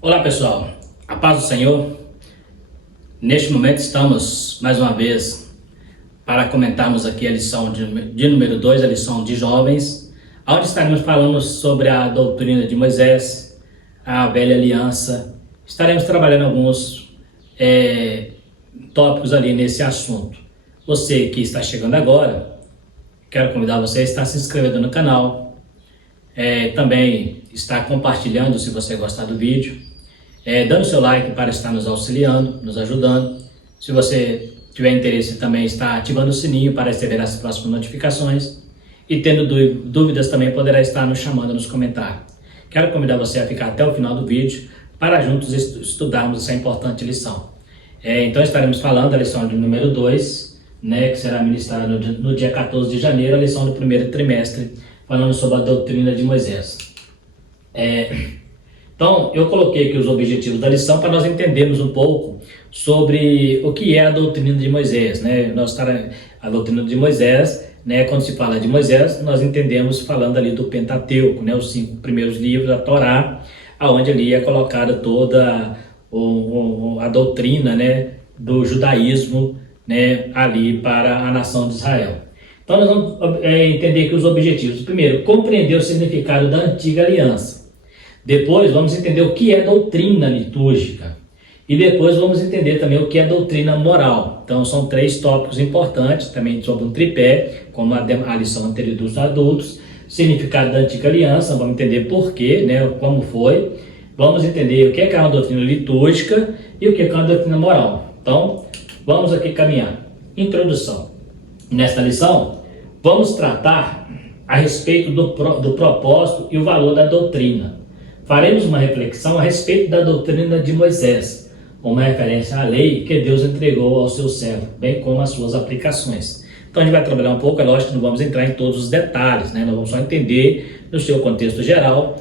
Olá pessoal, a paz do Senhor. Neste momento estamos mais uma vez para comentarmos aqui a lição de número 2, a lição de jovens, onde estaremos falando sobre a doutrina de Moisés, a velha aliança. Estaremos trabalhando alguns tópicos ali nesse assunto. Você que está chegando agora, quero convidar você a estar se inscrevendo no canal, também estar compartilhando se você gostar do vídeo, dando seu like para estar nos auxiliando, nos ajudando. Se você tiver interesse também, está ativando o sininho para receber as próximas notificações. E tendo dúvidas também poderá estar nos chamando nos comentários. Quero convidar você a ficar até o final do vídeo para juntos estudarmos essa importante lição. Então estaremos falando da lição de número 2, que será ministrada no dia 14 de janeiro, a lição do primeiro trimestre, falando sobre a doutrina de Moisés. Então, eu coloquei aqui os objetivos da lição para nós entendermos um pouco sobre o que é a doutrina de Moisés. A doutrina de Moisés, quando se fala de Moisés, nós entendemos falando ali do Pentateuco, os 5 primeiros livros da Torá, onde ali é colocada toda a doutrina do judaísmo ali para a nação de Israel. Então, nós vamos entender aqui os objetivos. Primeiro, compreender o significado da antiga aliança. Depois vamos entender o que é doutrina litúrgica. E depois vamos entender também o que é doutrina moral. Então são 3 tópicos importantes, também sobre um tripé, como a lição anterior dos adultos. Significado da antiga aliança, vamos entender porquê, como foi. Vamos entender o que é uma doutrina litúrgica e o que é uma doutrina moral. Então, vamos aqui caminhar. Introdução. Nesta lição, vamos tratar a respeito do propósito e o valor da doutrina. Faremos uma reflexão a respeito da doutrina de Moisés, uma referência à lei que Deus entregou ao seu servo, bem como as suas aplicações. Então a gente vai trabalhar um pouco, é lógico que não vamos entrar em todos os detalhes, nós vamos só entender no seu contexto geral,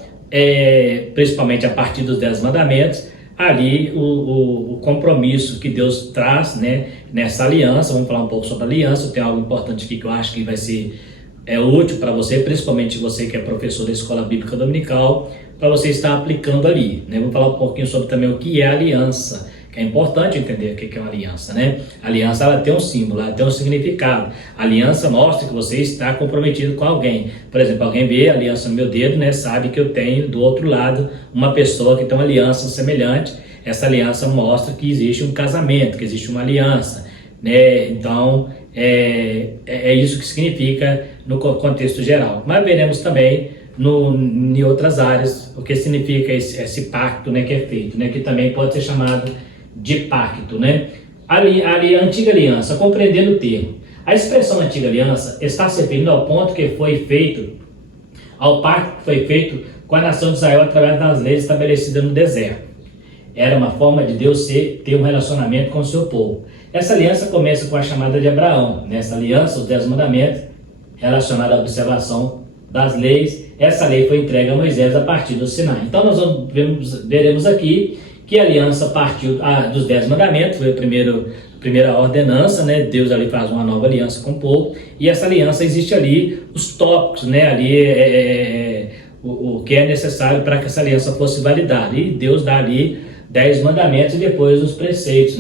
principalmente a partir dos 10 mandamentos, ali o compromisso que Deus traz nessa aliança. Vamos falar um pouco sobre a aliança. Tem algo importante aqui que eu acho que vai ser útil para você, principalmente você que é professor da Escola Bíblica Dominical, para você estar aplicando ali. Vou falar um pouquinho sobre também o que é aliança, que é importante entender o que é uma aliança. A aliança ela tem um símbolo, ela tem um significado. A aliança mostra que você está comprometido com alguém. Por exemplo, alguém vê a aliança no meu dedo, sabe que eu tenho do outro lado uma pessoa que tem uma aliança semelhante. Essa aliança mostra que existe um casamento, que existe uma aliança. Então, é isso que significa no contexto geral. Mas veremos também em outras áreas o que significa esse pacto que é feito, que também pode ser chamado de pacto. A antiga aliança, compreendendo o termo. A expressão antiga aliança está se referindo ao ponto que foi feito, ao pacto que foi feito com a nação de Israel através das leis estabelecidas no deserto. Era uma forma de Deus ter um relacionamento com o seu povo. Essa aliança começa com a chamada de Abraão. Nessa aliança, os 10 mandamentos relacionados à observação das leis, essa lei foi entregue a Moisés a partir do Sinai. Então nós veremos aqui que a aliança partiu dos 10 mandamentos, foi a primeira ordenança, Deus ali faz uma nova aliança com o povo, e essa aliança existe ali, os tópicos, ali o que é necessário para que essa aliança fosse validada, e Deus dá ali 10 mandamentos e depois os preceitos,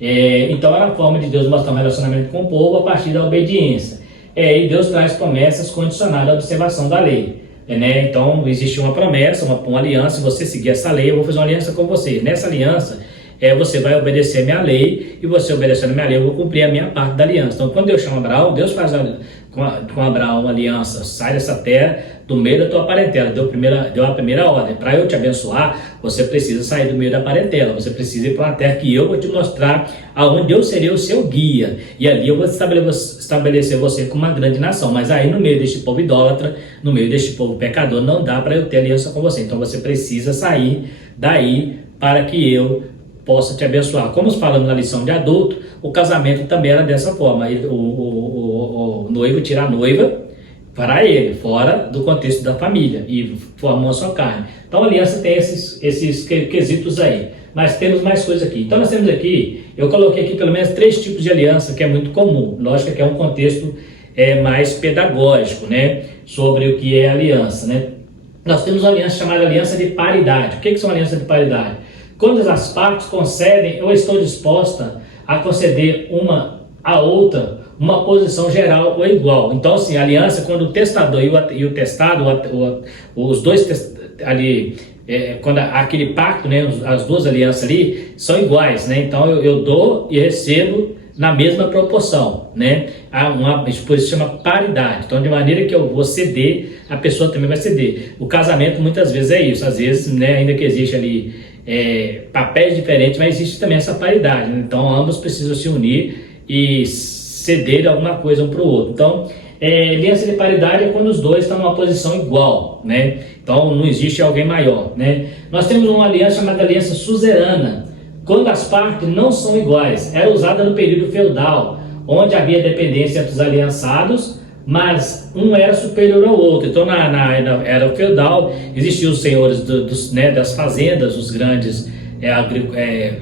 então era a forma de Deus mostrar um relacionamento com o povo a partir da obediência. E Deus traz promessas condicionadas à observação da lei. Então existe uma promessa, uma aliança. Se você seguir essa lei, eu vou fazer uma aliança com você. Nessa aliança, você vai obedecer a minha lei, e você obedecendo a minha lei, eu vou cumprir a minha parte da aliança. Então quando Deus chama Abraão, Deus faz com Abraão uma aliança: sai dessa terra, do meio da tua parentela. Deu a primeira ordem: para eu te abençoar, você precisa sair do meio da parentela, você precisa ir para uma terra que eu vou te mostrar, aonde eu serei o seu guia, e ali eu vou estabelecer você como uma grande nação. Mas aí no meio deste povo idólatra, no meio deste povo pecador, não dá para eu ter aliança com você. Então você precisa sair daí para que eu possa te abençoar. Como falamos na lição de adulto, o casamento também era dessa forma. O noivo tira a noiva para ele, fora do contexto da família, e formam a sua carne. Então a aliança tem esses quesitos aí. Mas temos mais coisas aqui. Então nós temos aqui, eu coloquei aqui pelo menos 3 tipos de aliança, que é muito comum. Lógico que é um contexto mais pedagógico, sobre o que é aliança, nós temos uma aliança chamada aliança de paridade. O que são aliança de paridade? Quando as partes concedem, eu estou disposta a conceder uma a outra uma posição geral ou igual. Então, assim, a aliança, quando o testador e o testado, os dois ali, quando aquele pacto, né, as duas alianças ali, são iguais, né? Então, eu dou e recebo na mesma proporção, né? Isso se chama paridade. Então, de maneira que eu vou ceder, a pessoa também vai ceder. O casamento, muitas vezes, é isso. Às vezes, né, ainda que existe ali papéis diferentes, mas existe também essa paridade, né? Então, ambos precisam se unir e ceder alguma coisa um para o outro. Então, aliança de paridade é quando os dois estão numa posição igual, né? Então, não existe alguém maior, né? Nós temos uma aliança chamada aliança suzerana, quando as partes não são iguais. Era usada no período feudal, onde havia dependência entre os aliançados, mas um era superior ao outro. Então, na era feudal, existiam os senhores das fazendas, os grandes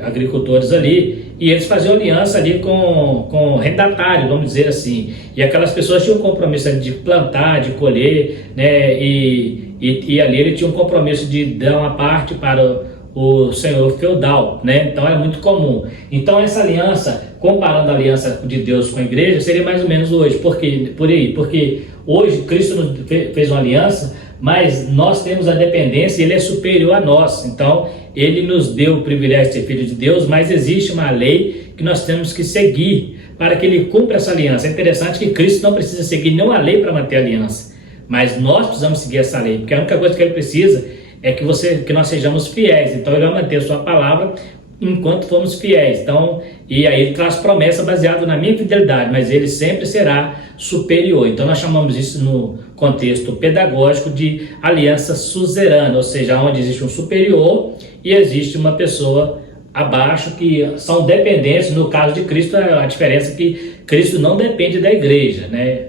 agricultores ali, e eles faziam aliança ali com rendatário, vamos dizer assim. E aquelas pessoas tinham um compromisso de plantar, de colher, né? E ali ele tinha um compromisso de dar uma parte para o senhor feudal, né? Então era muito comum. Então essa aliança, comparando a aliança de Deus com a igreja, seria mais ou menos hoje. Porque hoje Cristo fez uma aliança, mas nós temos a dependência e ele é superior a nós. Então ele nos deu o privilégio de ser filho de Deus, mas existe uma lei que nós temos que seguir para que ele cumpra essa aliança. É interessante que Cristo não precisa seguir nenhuma lei para manter a aliança, mas nós precisamos seguir essa lei, porque a única coisa que ele precisa é que nós sejamos fiéis. Então ele vai manter a sua palavra enquanto formos fiéis. Então, e aí ele traz promessa baseada na minha fidelidade, mas ele sempre será superior. Então nós chamamos isso no contexto pedagógico de aliança suzerana, ou seja, onde existe um superior e existe uma pessoa abaixo, que são dependentes. No caso de Cristo, a diferença é que Cristo não depende da igreja, né?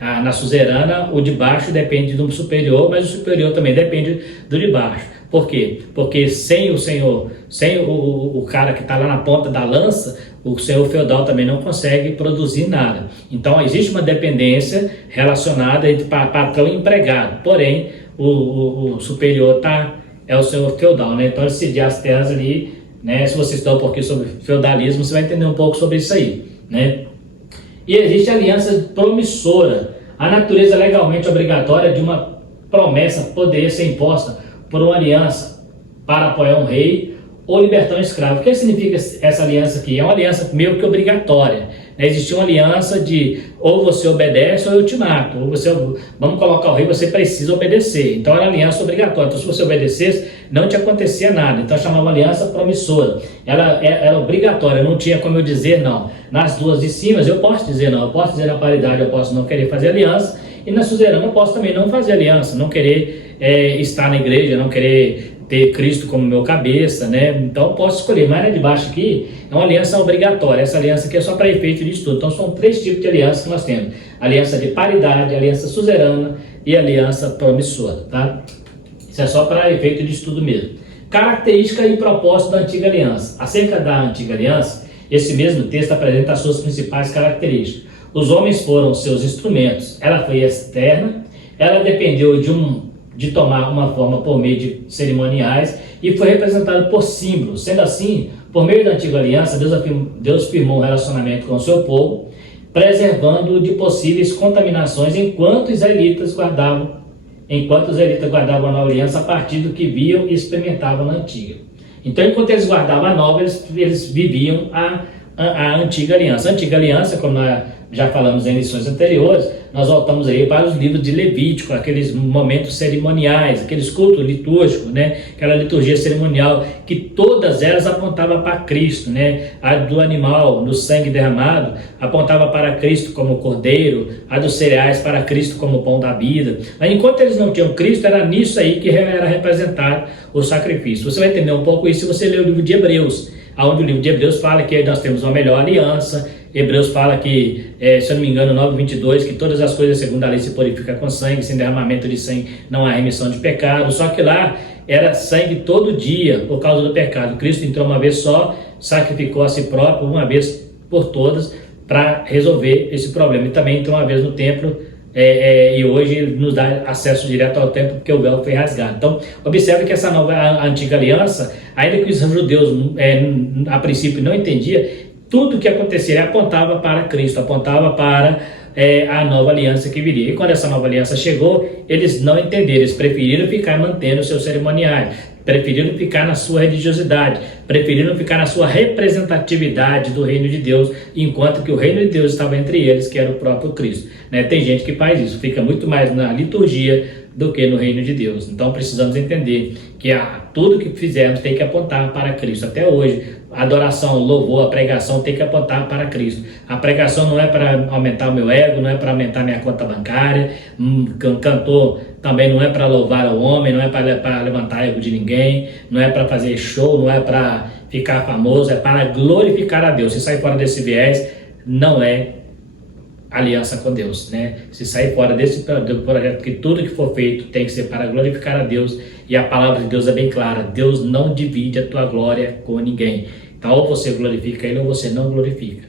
Na suzerana, o de baixo depende do superior, mas o superior também depende do de baixo. Por quê? Porque sem o senhor, sem o cara que está lá na ponta da lança, o senhor feudal também não consegue produzir nada. Então existe uma dependência relacionada entre patrão e empregado, porém o superior é o senhor feudal, né? Então ele cedia as terras ali, né? Se você estudar um pouquinho sobre feudalismo, você vai entender um pouco sobre isso aí, né? E existe a aliança promissora. A natureza legalmente obrigatória de uma promessa poderia ser imposta por uma aliança para apoiar um rei ou libertar um escravo. O que significa essa aliança aqui? É uma aliança meio que obrigatória. Existia uma aliança de ou você obedece ou eu te mato. Ou vamos colocar o rei, você precisa obedecer. Então era aliança obrigatória. Então se você obedecesse, não te acontecia nada. Então chamava aliança promissora. Ela era obrigatória, não tinha como eu dizer não. Nas duas de cima eu posso dizer não. Eu posso dizer na paridade, eu posso não querer fazer aliança. E na suzerana eu posso também não fazer aliança, não querer estar na igreja, não querer ter Cristo como meu cabeça, né? Então eu posso escolher, mas na de baixo aqui é uma aliança obrigatória. Essa aliança aqui é só para efeito de estudo. Então são 3 tipos de aliança que nós temos: aliança de paridade, aliança suzerana e aliança promissora, tá? Isso é só para efeito de estudo mesmo. Característica e propósito da antiga aliança. Acerca da antiga aliança, esse mesmo texto apresenta as suas principais características. Os homens foram seus instrumentos. Ela foi externa, ela dependeu de tomar uma forma por meio de cerimoniais e foi representada por símbolos. Sendo assim, por meio da antiga aliança, Deus firmou um relacionamento com o seu povo, preservando-o de possíveis contaminações enquanto os israelitas guardavam a nova aliança a partir do que viam e experimentavam na antiga. Então, enquanto eles guardavam a nova, eles viviam a antiga aliança. A antiga aliança, como nós já falamos em lições anteriores, nós voltamos aí para os livros de Levítico, aqueles momentos cerimoniais, aqueles cultos litúrgicos, né? Aquela liturgia cerimonial, que todas elas apontavam para Cristo, né? A do animal, no sangue derramado, apontava para Cristo como cordeiro, a dos cereais para Cristo como pão da vida. Mas enquanto eles não tinham Cristo, era nisso aí que era representado o sacrifício. Você vai entender um pouco isso se você ler o livro de Hebreus, onde o livro de Hebreus fala que nós temos uma melhor aliança. Hebreus fala que, se eu não me engano, 9:22, que todas as coisas segundo a lei se purificam com sangue, sem derramamento de sangue não há remissão de pecado. Só que lá era sangue todo dia por causa do pecado. Cristo entrou uma vez só, sacrificou a si próprio uma vez por todas para resolver esse problema. E também entrou uma vez no templo e hoje ele nos dá acesso direto ao templo porque o véu foi rasgado. Então, observe que essa nova, a antiga aliança, ainda que os judeus a princípio não entendiam, tudo que aconteceria apontava para Cristo, apontava para a nova aliança que viria. E quando essa nova aliança chegou, eles não entenderam, eles preferiram ficar mantendo os seus cerimoniais, preferiram ficar na sua religiosidade, preferiram ficar na sua representatividade do reino de Deus, enquanto que o reino de Deus estava entre eles, que era o próprio Cristo. Tem gente que faz isso, fica muito mais na liturgia do que no reino de Deus. Então precisamos entender que tudo que fizermos tem que apontar para Cristo. Até hoje, a adoração, o louvor, a pregação tem que apontar para Cristo. A pregação não é para aumentar o meu ego, não é para aumentar minha conta bancária. Cantor também não é para louvar o homem, não é para levantar ego de ninguém, não é para fazer show, não é para ficar famoso, é para glorificar a Deus. Se sair fora desse viés, não é aliança com Deus, Se sair fora desse projeto, que tudo que for feito tem que ser para glorificar a Deus, e a palavra de Deus é bem clara: Deus não divide a tua glória com ninguém. Então, ou você glorifica Ele ou você não glorifica,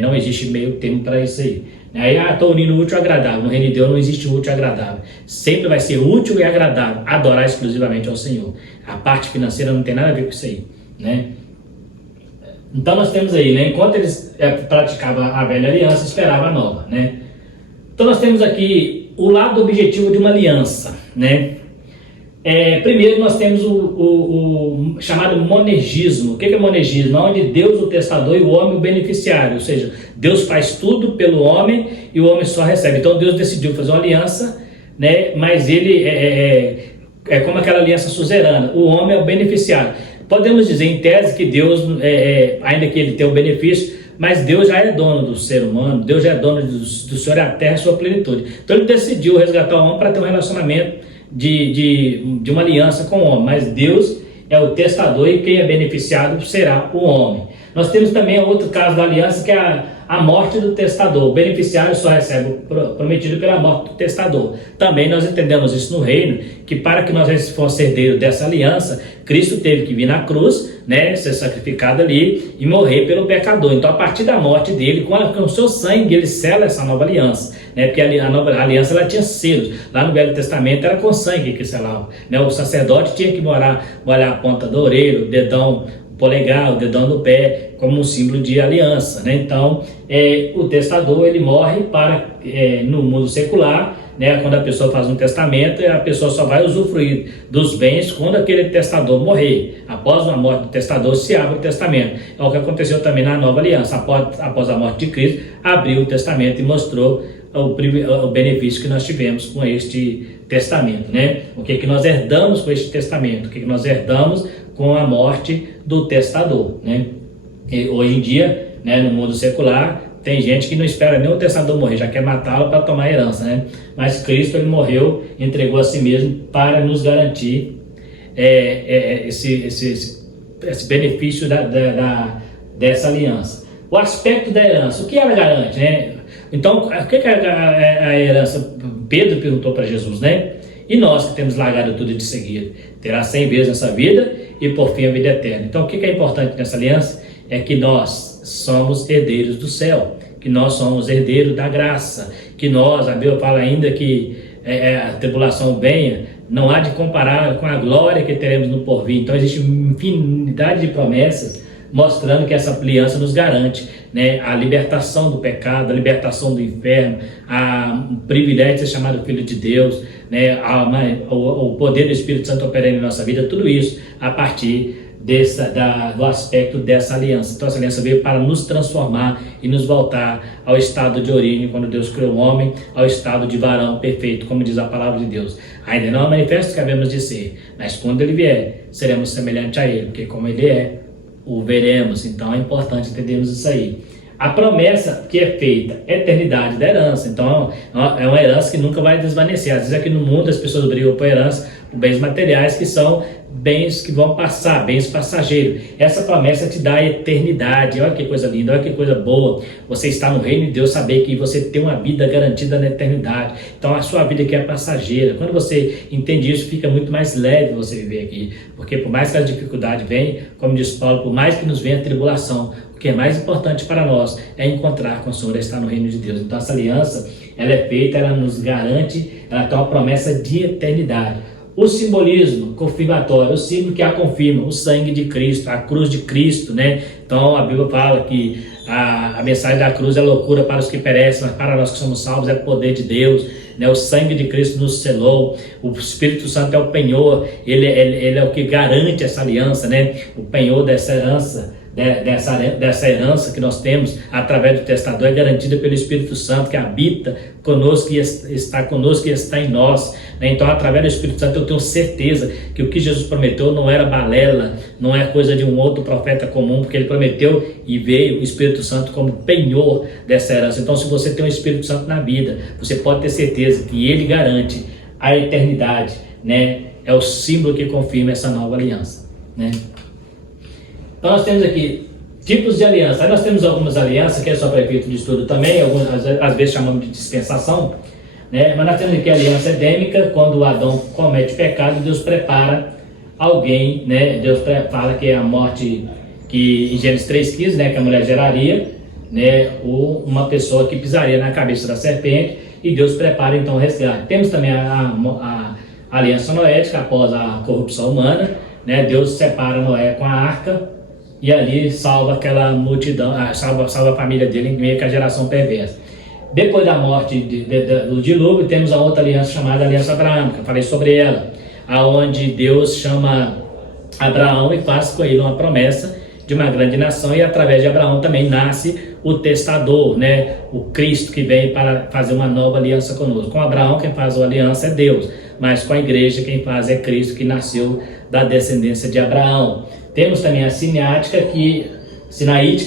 Não existe meio termo para isso aí. Aí, estou unindo útil e agradável. No reino de Deus não existe útil e agradável. Sempre vai ser útil e agradável adorar exclusivamente ao Senhor. A parte financeira não tem nada a ver com isso aí, Então nós temos aí, enquanto eles praticavam a velha aliança, esperava a nova, Então nós temos aqui o lado objetivo de uma aliança, Primeiro nós temos o chamado monergismo. O que é monergismo? Onde Deus o testador e o homem o beneficiário, ou seja, Deus faz tudo pelo homem e o homem só recebe. Então Deus decidiu fazer uma aliança, mas ele é como aquela aliança suzerana, o homem é o beneficiário. Podemos dizer em tese que Deus, ainda que ele tenha o benefício, mas Deus já é dono do ser humano, Deus já é dono do Senhor e a terra e sua plenitude. Então ele decidiu resgatar o homem para ter um relacionamento de uma aliança com o homem, mas Deus é o testador e quem é beneficiado será o homem. Nós temos também outro caso da aliança, que é a morte do testador. O beneficiário só recebe o prometido pela morte do testador. Também nós entendemos isso no reino, que para que nós fossemos herdeiros dessa aliança, Cristo teve que vir na cruz, ser sacrificado ali e morrer pelo pecador. Então, a partir da morte dele, com o seu sangue, ele sela essa nova aliança, porque a nova aliança ela tinha selos. Lá no Velho Testamento era com sangue que selava, O sacerdote tinha que molhar a ponta da orelha, o dedão, o polegar, o dedão do pé, como um símbolo de aliança, Então, o testador ele morre no mundo secular, quando a pessoa faz um testamento, a pessoa só vai usufruir dos bens quando aquele testador morrer. Após a morte do testador, se abre o testamento. É o que aconteceu também na nova aliança. Após a morte de Cristo, abriu o testamento e mostrou o benefício que nós tivemos com este testamento, O que nós herdamos com este testamento? O que nós herdamos com a morte do testador, E hoje em dia, no mundo secular, tem gente que não espera nem o testador morrer, já quer matá-lo para tomar a herança, Mas Cristo, ele morreu, entregou a si mesmo para nos garantir esse benefício dessa aliança. O aspecto da herança, o que ela garante, Então, o que a herança? Pedro perguntou para Jesus, E nós que temos largado tudo de seguir, terá 100 vezes nessa vida e por fim a vida eterna. Então, o que é importante nessa aliança? É que nós somos herdeiros do céu, que nós somos herdeiros da graça, que nós, a Bíblia fala ainda que a tribulação venha, não há de comparar com a glória que teremos no porvir. Então existe uma infinidade de promessas mostrando que essa aliança nos garante a libertação do pecado, a libertação do inferno, o privilégio de ser chamado filho de Deus, o poder do Espírito Santo operando em nossa vida, tudo isso a partir do aspecto dessa aliança. Então essa aliança veio para nos transformar e nos voltar ao estado de origem, quando Deus criou o homem, ao estado de varão perfeito, como diz a palavra de Deus. Ainda não é manifesto que havemos de ser, mas quando ele vier, seremos semelhantes a ele, porque como ele é, o veremos. Então é importante entendermos isso aí. A promessa que é feita, eternidade da herança. Então é uma herança que nunca vai desvanecer. Às vezes aqui no mundo as pessoas brigam por herança, por bens materiais que são bens que vão passar, bens passageiros. Essa promessa te dá a eternidade. Olha que coisa linda, olha que coisa boa. Você está no reino de Deus, saber que você tem uma vida garantida na eternidade. Então a sua vida aqui é passageira. Quando você entende isso, fica muito mais leve você viver aqui. Porque por mais que a dificuldade venha, como diz Paulo, por mais que nos venha a tribulação, o que é mais importante para nós é encontrar com o Senhor, estar no reino de Deus. Então essa aliança, ela é feita, ela nos garante, ela tem uma promessa de eternidade. O simbolismo confirmatório, o símbolo que a confirma, o sangue de Cristo, a cruz de Cristo, né? Então a Bíblia fala que a mensagem da cruz é loucura para os que perecem, mas para nós que somos salvos é poder de Deus, né? O sangue de Cristo nos selou, o Espírito Santo é o penhor, ele é o que garante essa aliança, né? O penhor dessa herança, dessa herança que nós temos através do testador é garantida pelo Espírito Santo que habita conosco e está conosco e está em nós, né? Então através do Espírito Santo eu tenho certeza que o que Jesus prometeu não era balela, não é coisa de um outro profeta comum, porque ele prometeu e veio o Espírito Santo como penhor dessa herança. Então se você tem o Espírito Santo na vida, você pode ter certeza que ele garante a eternidade, né? É o símbolo que confirma essa nova aliança, né? Então nós temos aqui tipos de aliança. Aí nós temos algumas alianças, que é só para efeito de estudo também, às vezes chamamos de dispensação, né? Mas nós temos aqui a aliança edêmica, quando Adão comete pecado, Deus prepara alguém, né? Deus fala que é a morte que em Gênesis 3,15, né? Que a mulher geraria, né? Ou uma pessoa que pisaria na cabeça da serpente, e Deus prepara então o resgate. Temos também a aliança noética, após a corrupção humana, né? Deus separa Noé com a arca, e ali salva aquela multidão, salva a família dele em meio à geração perversa. Depois da morte do dilúvio, temos a outra aliança chamada Aliança Abraâmica, eu falei sobre ela, aonde Deus chama Abraão e faz com ele uma promessa de uma grande nação, e através de Abraão também nasce o testador, né? O Cristo que vem para fazer uma nova aliança conosco. Com Abraão quem faz a aliança é Deus, mas com a igreja quem faz é Cristo, que nasceu da descendência de Abraão. Temos também a sinaítica,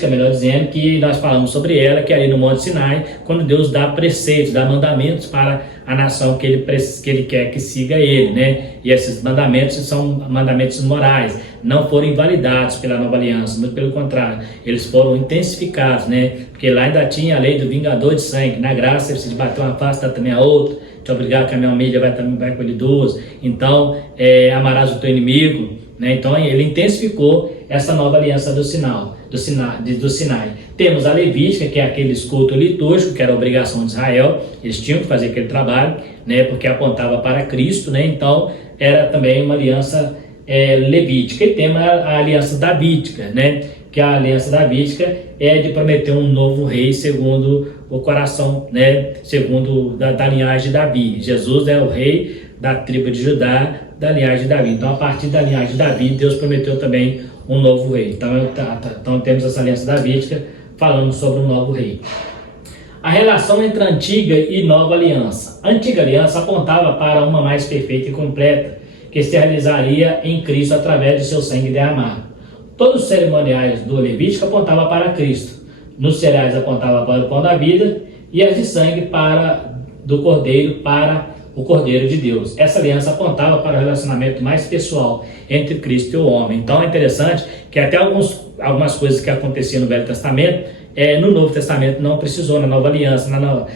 melhor dizendo, que nós falamos sobre ela, que é ali no Monte Sinai, quando Deus dá preceitos, dá mandamentos para a nação que ele quer que siga ele, né? E esses mandamentos são mandamentos morais, não foram invalidados pela nova aliança, muito pelo contrário, eles foram intensificados, né? Porque lá ainda tinha a lei do vingador de sangue, na graça se bater uma face, dá também a outra, te obrigar que a minha milha vai com ele duas, então amarás o teu inimigo, né? Então ele intensificou essa nova aliança do Sinai. Temos a Levítica, que é aquele culto litúrgico, que era a obrigação de Israel, eles tinham que fazer aquele trabalho, né? Porque apontava para Cristo, né? Então era também uma aliança levítica. E temos a aliança davídica, né? Que a aliança davídica é de prometer um novo rei segundo o coração, né? Segundo da linhagem de Davi. Jesus é o rei da tribo de Judá, da linhagem de Davi. Então, a partir da linhagem de Davi, Deus prometeu também um novo rei. Então temos essa aliança davídica falando sobre um novo rei. A relação entre a antiga e nova aliança. A antiga aliança apontava para uma mais perfeita e completa, que se realizaria em Cristo através de seu sangue derramado. Todos os cerimoniais do Levítico apontavam para Cristo. Nos cereais apontava para o pão da vida, e as de sangue do cordeiro para o Cordeiro de Deus. Essa aliança apontava para o relacionamento mais pessoal entre Cristo e o homem. Então é interessante que até algumas coisas que aconteciam no Velho Testamento, no Novo Testamento não precisou, na Nova Aliança. Na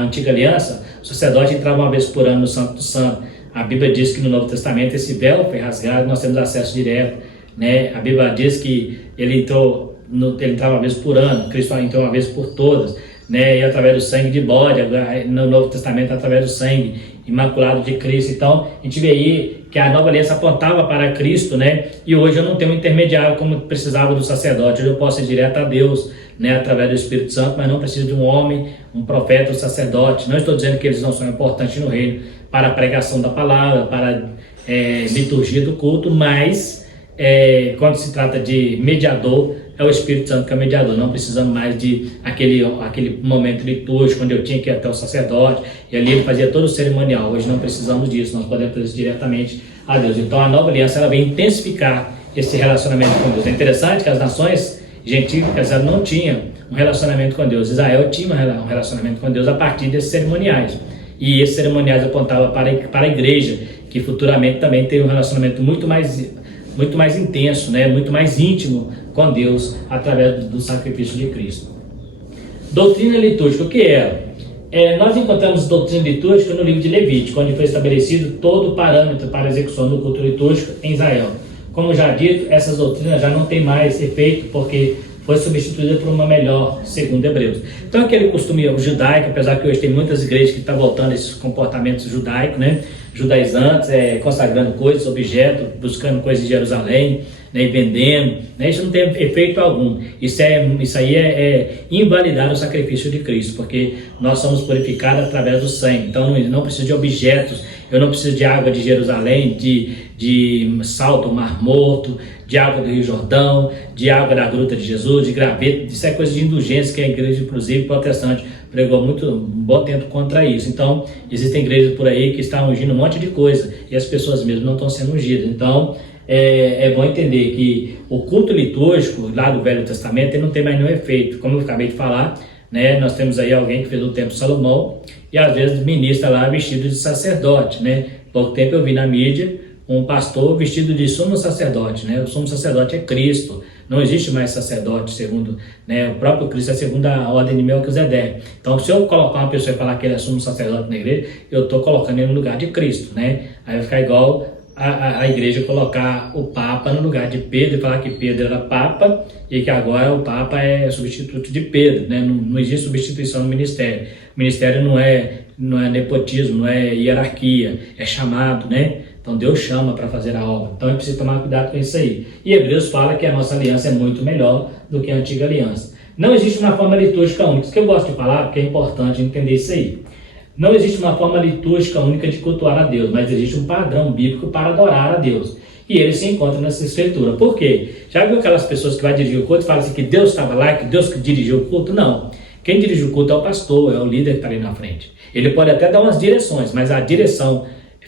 Antiga Aliança, o sacerdote entrava uma vez por ano no Santo do Santo. A Bíblia diz que no Novo Testamento esse véu foi rasgado, nós temos acesso direto, né? A Bíblia diz que ele entrava uma vez por ano, Cristo entrou uma vez por todas, né? E através do sangue de bode, no Novo Testamento através do sangue imaculado de Cristo. Então a gente vê aí que a nova aliança apontava para Cristo, né? E hoje eu não tenho um intermediário como precisava do sacerdote, hoje eu posso ir direto a Deus, né? Através do Espírito Santo, mas não preciso de um homem, um profeta, um sacerdote. Não estou dizendo que eles não são importantes no reino para a pregação da palavra, para a liturgia do culto, mas quando se trata de mediador, é o Espírito Santo que é o mediador. Não precisamos mais de aquele momento litúrgico, onde eu tinha que ir até o sacerdote, e ali ele fazia todo o cerimonial. Hoje não precisamos disso, nós podemos fazer isso diretamente a Deus. Então a nova aliança ela vem intensificar esse relacionamento com Deus. É interessante que as nações gentílicas não tinham um relacionamento com Deus. Israel tinha um relacionamento com Deus a partir desses cerimoniais. E esses cerimoniais apontavam para a igreja, que futuramente também tenha um relacionamento muito mais intenso, né? Muito mais íntimo com Deus através do sacrifício de Cristo. Doutrina litúrgica, o que é? Nós encontramos doutrina litúrgica no livro de Levítico, onde foi estabelecido todo o parâmetro para a execução do culto litúrgico em Israel. Como já dito, essas doutrinas já não têm mais efeito, porque foi substituída por uma melhor, segundo Hebreus. Então aquele costume judaico, apesar que hoje tem muitas igrejas que estão voltando a esses comportamentos judaicos, né? Judaizantes, consagrando coisas, objetos, buscando coisas de Jerusalém, né? E vendendo, né? Isso não tem efeito algum. Isso aí é invalidar o sacrifício de Cristo, porque nós somos purificados através do sangue. Então não precisa de objetos, eu não preciso de água de Jerusalém, de sal do Mar Morto, de água do Rio Jordão, de água da Gruta de Jesus, de graveto. Isso é coisa de indulgência, que a igreja, inclusive protestante, pregou muito bom tempo contra isso. Então, existem igrejas por aí que estão ungindo um monte de coisa e as pessoas mesmo não estão sendo ungidas. Então, é bom entender que o culto litúrgico lá do Velho Testamento ele não tem mais nenhum efeito. Como eu acabei de falar, né, nós temos aí alguém que fez o templo de Salomão e às vezes ministra lá vestido de sacerdote, né? Pouco tempo eu vi na mídia um pastor vestido de sumo sacerdote, né? O sumo sacerdote é Cristo. Não existe mais sacerdote segundo, né? O próprio Cristo é segundo a ordem de Melquisedeque. Então, se eu colocar uma pessoa e falar que ele é sumo sacerdote na igreja, eu estou colocando ele no lugar de Cristo, né? Aí vai ficar igual a igreja colocar o Papa no lugar de Pedro e falar que Pedro era Papa e que agora o Papa é substituto de Pedro, né? Não existe substituição no ministério. O ministério não é nepotismo, não é hierarquia, é chamado, né? Então Deus chama para fazer a obra. Então é preciso tomar cuidado com isso aí. E Hebreus fala que a nossa aliança é muito melhor do que a antiga aliança. Não existe uma forma litúrgica única. Isso que eu gosto de falar, porque é importante entender isso aí. Não existe uma forma litúrgica única de cultuar a Deus, mas existe um padrão bíblico para adorar a Deus. E ele se encontra nessa escritura. Por quê? Já viu aquelas pessoas que vão dirigir o culto e falam assim que Deus estava lá, que Deus que dirigiu o culto? Não. Quem dirige o culto é o pastor, é o líder que está ali na frente. Ele pode até dar umas direções, mas a direção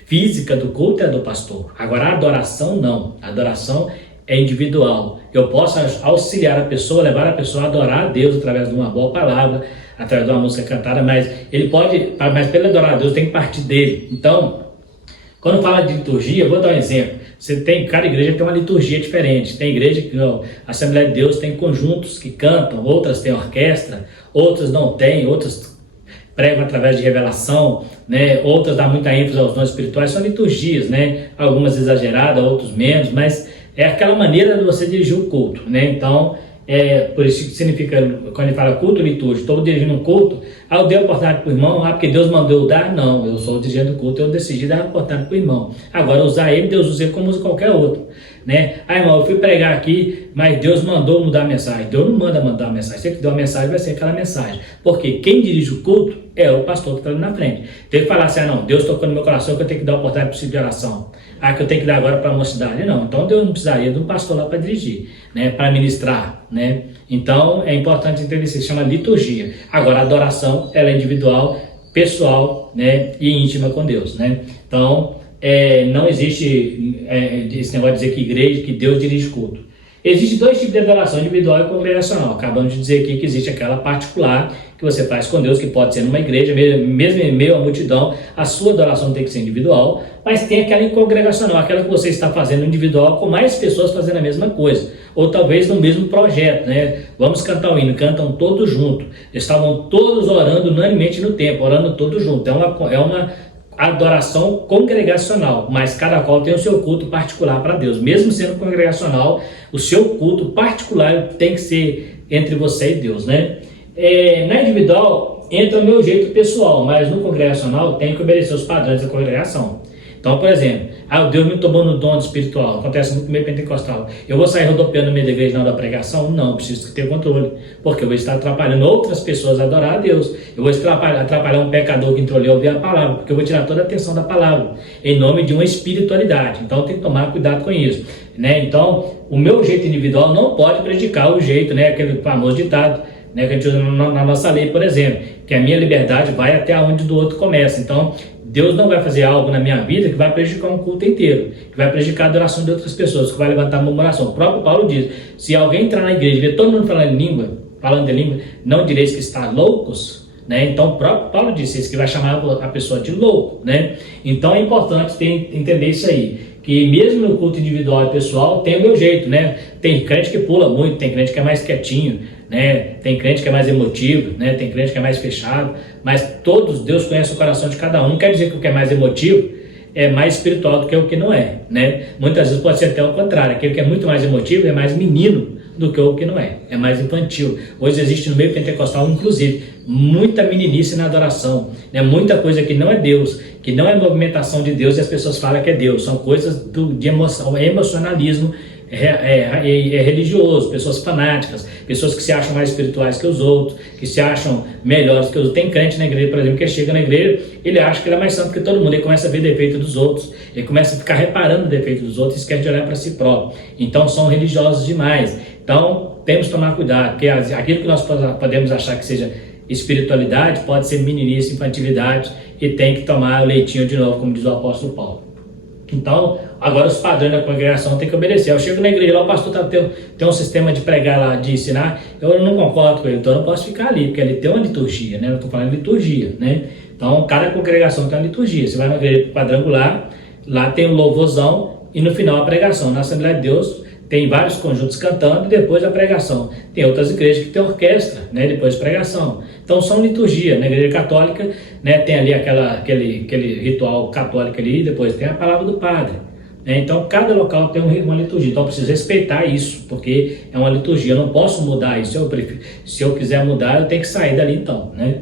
física do culto é do pastor. Agora a adoração não. A adoração é individual. Eu posso auxiliar a pessoa, levar a pessoa a adorar a Deus através de uma boa palavra, através de uma música cantada, mas para ele adorar a Deus tem que partir dele. Então, quando fala de liturgia, eu vou dar um exemplo. Cada igreja tem uma liturgia diferente. Tem igreja que a Assembleia de Deus tem conjuntos que cantam, outras têm orquestra, outras não têm, outras pregam através de revelação, né? Outras dão muita ênfase aos dons espirituais, são liturgias, né? Algumas exageradas, outros menos, mas é aquela maneira de você dirigir o culto, né? Então, por isso que significa, quando ele fala culto litúrgico, estou dirigindo um culto, eu dei a oportunidade para o irmão, porque Deus mandou eu dar? Não, eu sou o dirigente do culto, eu decidi dar a oportunidade para o irmão. Agora, usar ele, Deus usa ele como usa qualquer outro, né? Irmão, eu fui pregar aqui, mas Deus mandou mudar a mensagem. Deus não mandar a mensagem, se ele deu a mensagem, vai ser aquela mensagem, porque quem dirige o culto é o pastor que está ali na frente. Tem que falar assim, não, Deus tocou no meu coração que eu tenho que dar a oportunidade para o de oração. Que eu tenho que dar agora para a mocidade. Não, então Deus não precisaria de um pastor lá para dirigir, né, para ministrar, né? Então é importante entender isso, se chama liturgia. Agora a adoração, ela é individual, pessoal, né, e íntima com Deus, né? Então não existe esse negócio de dizer que igreja, que Deus dirige culto. Existem dois tipos de adoração, individual e congregacional. Acabamos de dizer aqui que existe aquela particular que você faz com Deus, que pode ser numa igreja, mesmo em meio à multidão, a sua adoração tem que ser individual, mas tem aquela congregacional, aquela que você está fazendo individual com mais pessoas fazendo a mesma coisa, ou talvez no mesmo projeto, né? Vamos cantar o hino, cantam todos juntos, estavam todos orando unanimemente no templo, orando todos juntos, é uma adoração congregacional, mas cada qual tem o seu culto particular para Deus. Mesmo sendo congregacional, o seu culto particular tem que ser entre você e Deus, né? Na individual entra o meu jeito pessoal, mas no congregacional tem que obedecer os padrões da congregação. Então, por exemplo, Deus me tomou no dom espiritual, acontece muito no meio pentecostal. Eu vou sair rodopiando no meio da igreja na hora da pregação? Não, preciso ter controle, porque eu vou estar atrapalhando outras pessoas a adorar a Deus. Eu vou atrapalhar um pecador que entrou ali a ouvir a palavra, porque eu vou tirar toda a atenção da palavra, em nome de uma espiritualidade. Então, tem que tomar cuidado com isso, né? Então, o meu jeito individual não pode prejudicar o jeito, né? Aquele famoso ditado, né, que a gente usa na nossa lei, por exemplo, que a minha liberdade vai até onde do outro começa. Então, Deus não vai fazer algo na minha vida que vai prejudicar um culto inteiro, que vai prejudicar a adoração de outras pessoas, que vai levantar murmuração. O próprio Paulo diz, se alguém entrar na igreja e ver todo mundo falando em língua, não direis que está loucos, né? Então o próprio Paulo disse isso, que vai chamar a pessoa de louco, né? Então é importante entender isso aí, que mesmo no culto individual e pessoal tem o meu jeito, né? Tem crente que pula muito, tem crente que é mais quietinho, né? Tem crente que é mais emotivo, né? Tem crente que é mais fechado, mas todos, Deus conhece o coração de cada um. Não quer dizer que o que é mais emotivo é mais espiritual do que o que não é, né? Muitas vezes pode ser até o contrário, aquele que é muito mais emotivo é mais menino do que o que não é mais infantil. Hoje existe no meio pentecostal, inclusive, muita meninice na adoração, né? Muita coisa que não é Deus, que não é movimentação de Deus e as pessoas falam que é Deus, são coisas de emoção, emocionalismo religioso, pessoas fanáticas, pessoas que se acham mais espirituais que os outros, que se acham melhores que os outros. Tem crente na igreja, por exemplo, que ele chega na igreja, ele acha que ele é mais santo que todo mundo, ele começa a ver defeito dos outros, ele começa a ficar reparando o defeito dos outros e esquece de olhar para si próprio. Então são religiosos demais. Então temos que tomar cuidado, porque aquilo que nós podemos achar que seja espiritualidade pode ser meninice, infantilidade, e tem que tomar o leitinho de novo, como diz o apóstolo Paulo. Então, agora os padrões da congregação tem que obedecer. Eu chego na igreja lá, o pastor tem um sistema de pregar lá, de ensinar, eu não concordo com ele, então eu não posso ficar ali, porque ele tem uma liturgia, né? Eu estou falando de liturgia, né? Então, cada congregação tem uma liturgia. Você vai na igreja quadrangular, lá tem o louvorzão e no final a pregação. Na Assembleia de Deus tem vários conjuntos cantando e depois a pregação. Tem outras igrejas que tem orquestra, né? Depois de pregação. Então são liturgia. Na igreja católica, né, tem ali aquele ritual católico ali, e depois tem a palavra do padre, né? Então cada local tem uma liturgia. Então eu preciso respeitar isso, porque é uma liturgia. Eu não posso mudar isso. Se eu quiser mudar, eu tenho que sair dali então, né?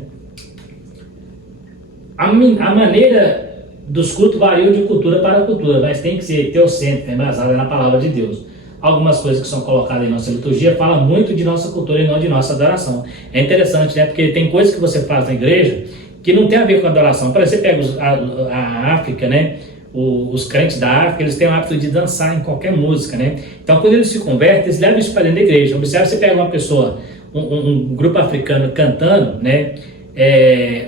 A maneira dos cultos varia de cultura para cultura, mas tem que ser teocêntrica, embasada na palavra de Deus. Algumas coisas que são colocadas em nossa liturgia falam muito de nossa cultura e não de nossa adoração. É interessante, né? Porque tem coisas que você faz na igreja que não tem a ver com a adoração. Por exemplo, você pega a África, né? Os crentes da África, eles têm o hábito de dançar em qualquer música, né? Então, quando eles se convertem, eles levam isso para dentro da igreja. Observe, você pega uma pessoa, um grupo africano cantando, né?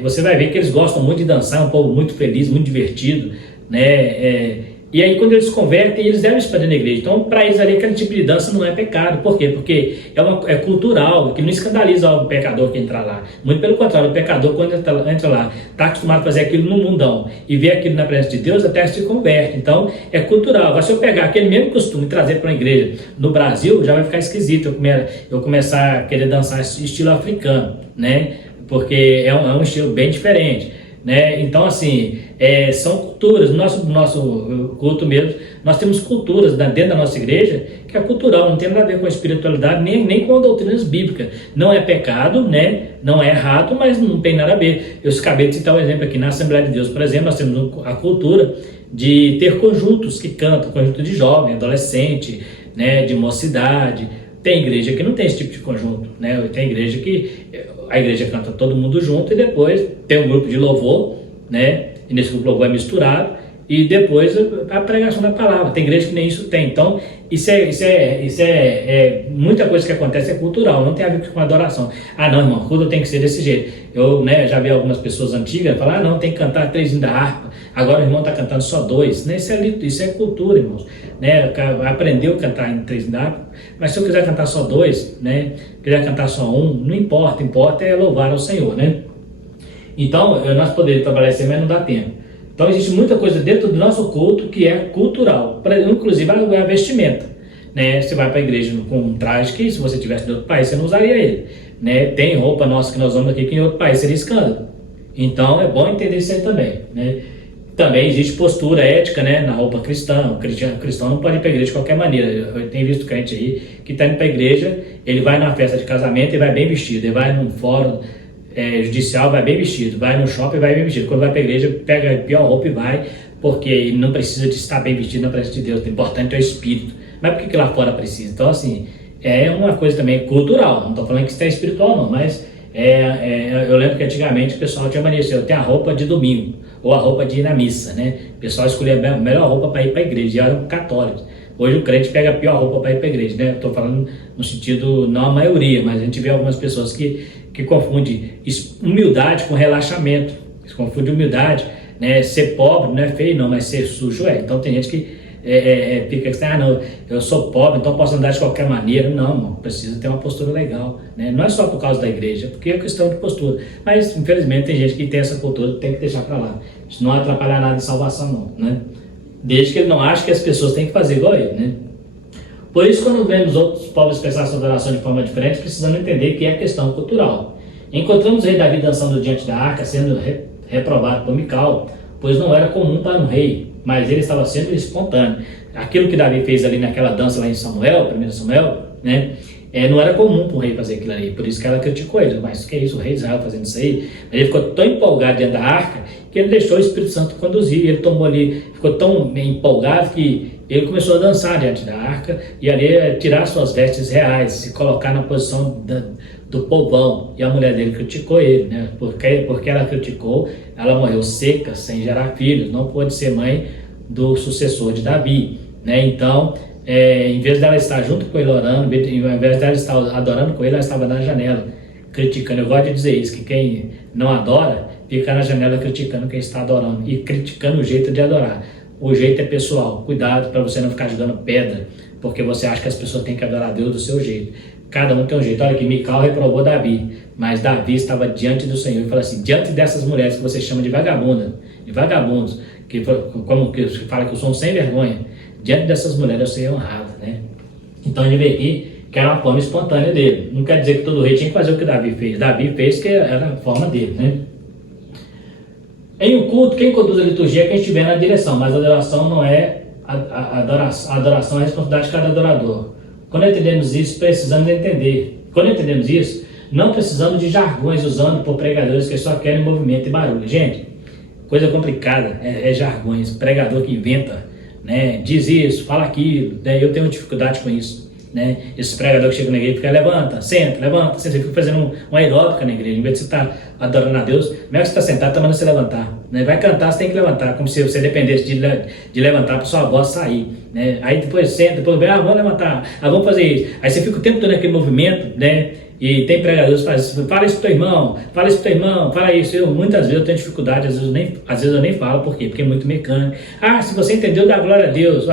Você vai ver que eles gostam muito de dançar, um povo muito feliz, muito divertido, né? E aí quando eles se convertem, eles devem isso para dentro da igreja. Então para eles ali aquele tipo de dança não é pecado. Por quê? Porque é cultural, que não escandaliza o pecador que entra lá. Muito pelo contrário, o pecador quando entra lá, está acostumado a fazer aquilo no mundão e vê aquilo na presença de Deus, até se converte. Então é cultural. Agora se eu pegar aquele mesmo costume e trazer para uma igreja no Brasil, já vai ficar esquisito eu começar a querer dançar estilo africano, né? Porque é um estilo bem diferente, né? Então assim, são culturas. No nosso culto mesmo, nós temos culturas dentro da nossa igreja que é cultural, não tem nada a ver com a espiritualidade, nem com doutrinas bíblicas. Não é pecado, né? Não é errado, mas não tem nada a ver. Eu acabei de citar um exemplo aqui na Assembleia de Deus, por exemplo, nós temos a cultura de ter conjuntos que cantam, conjunto de jovem, adolescente, né? De mocidade. Tem igreja que não tem esse tipo de conjunto, né? Tem igreja que a igreja canta todo mundo junto e depois tem um grupo de louvor, né? E nesse grupo de louvor é misturado e depois a pregação da palavra. Tem igreja que nem isso tem. Então isso é muita coisa que acontece é cultural, não tem a ver com adoração. Ah não, irmão, culto tem que ser desse jeito. Eu, né, já vi algumas pessoas antigas falar, não, tem que cantar 3 da harpa, agora o irmão está cantando só 2, né? Isso é cultura, irmãos, né? Aprendeu a cantar em 3 da harpa, mas se eu quiser cantar só 2, né, quiser cantar só 1, não importa é louvar ao Senhor, né? Então nós poderíamos trabalhar isso, mas não dá tempo. Então existe muita coisa dentro do nosso culto que é cultural, inclusive a vestimenta, né? Você vai para a igreja com um traje que se você tivesse de outro país você não usaria ele, né? Tem roupa nossa que nós usamos aqui que em outro país seria escândalo. Então é bom entender isso aí também, né? Também existe postura ética, né, na roupa cristã. O cristão não pode ir para a igreja de qualquer maneira. Eu tenho visto crente aí que está indo para a igreja, ele vai na festa de casamento e vai bem vestido, ele vai num fórum judicial, vai bem vestido, vai no shopping, vai bem vestido. Quando vai para a igreja, pega a pior roupa e vai, porque ele não precisa de estar bem vestido na presença de Deus. O importante é o espírito. Mas por que lá fora precisa? Então, assim, é uma coisa também cultural. Não estou falando que isso é espiritual, não, mas eu lembro que antigamente o pessoal tinha mania, eu tenho a roupa de domingo, ou a roupa de ir na missa, né? O pessoal escolhia a melhor roupa para ir para a igreja, e eram católicos. Hoje o crente pega a pior roupa para ir para a igreja, né? Estou falando no sentido, não a maioria, mas a gente vê algumas pessoas que confundem humildade com relaxamento. Se confunde humildade, né? Ser pobre não é feio não, mas ser sujo é. Então tem gente que fica assim, não, eu sou pobre, então posso andar de qualquer maneira. Não, irmão, precisa ter uma postura legal, né? Não é só por causa da igreja, porque é questão de postura. Mas, infelizmente, tem gente que tem essa cultura, tem que deixar para lá. Isso não atrapalha nada em salvação, não, né? Desde que ele não ache que as pessoas têm que fazer igual ele, né? Por isso, quando vemos outros povos expressar sua adoração de forma diferente, precisamos entender que é questão cultural. Encontramos o rei Davi dançando diante da arca, sendo reprovado por Mical, pois não era comum para um rei, mas ele estava sendo espontâneo. Aquilo que Davi fez ali naquela dança lá em Samuel, 1 Samuel, né? Não era comum para um rei fazer aquilo ali, por isso que ela criticou ele. Mas que é isso, o rei Israel fazendo isso aí? Mas ele ficou tão empolgado diante da arca que ele deixou o Espírito Santo conduzir. Ele tomou ali, ficou tão empolgado que ele começou a dançar diante da arca e ali tirar suas vestes reais, se colocar na posição do povão. E a mulher dele criticou ele, né? Porque ela criticou, ela morreu seca, sem gerar filhos, não pôde ser mãe do sucessor de Davi, né? Então, em vez dela estar junto com ele orando, ao invés dela estar adorando com ele, ela estava na janela, criticando. Eu gosto de dizer isso, que quem não adora, fica na janela criticando quem está adorando e criticando o jeito de adorar. O jeito é pessoal, cuidado para você não ficar jogando pedra, porque você acha que as pessoas têm que adorar a Deus do seu jeito. Cada um tem um jeito. Olha que Mical reprovou Davi, mas Davi estava diante do Senhor e falou assim, diante dessas mulheres que você chama de vagabunda, de vagabundos, como que fala que eu sou um sem vergonha, diante dessas mulheres eu serei honrado, né? Então a gente vê aqui que era uma forma espontânea dele. Não quer dizer que todo rei tinha que fazer o que Davi fez. Davi fez que era a forma dele, né? Em um culto, quem conduz a liturgia é quem estiver na direção, mas a adoração não é a adoração é a responsabilidade de cada adorador. Quando entendemos isso, precisamos entender. Quando entendemos isso, não precisamos de jargões usando por pregadores que só querem movimento e barulho. Gente, coisa complicada é jargões, pregador que inventa, né? Diz isso, fala aquilo, né? Eu tenho dificuldade com isso, né? Esse pregador que chega na igreja fica levanta, senta, você fica fazendo uma aeróbica na igreja, em vez de você estar adorando a Deus, mesmo que você está sentado, está mandando você levantar, né? Vai cantar, você tem que levantar, como se você dependesse de levantar para sua voz sair, né? Aí depois senta, depois vem, vamos levantar, vamos fazer isso, aí você fica o tempo todo naquele movimento, né? E tem pregadores que fazem, fala isso pro teu irmão, fala isso. Eu muitas vezes eu tenho dificuldade, às vezes eu nem falo, por quê? Porque é muito mecânico. Se você entendeu, dá glória a Deus.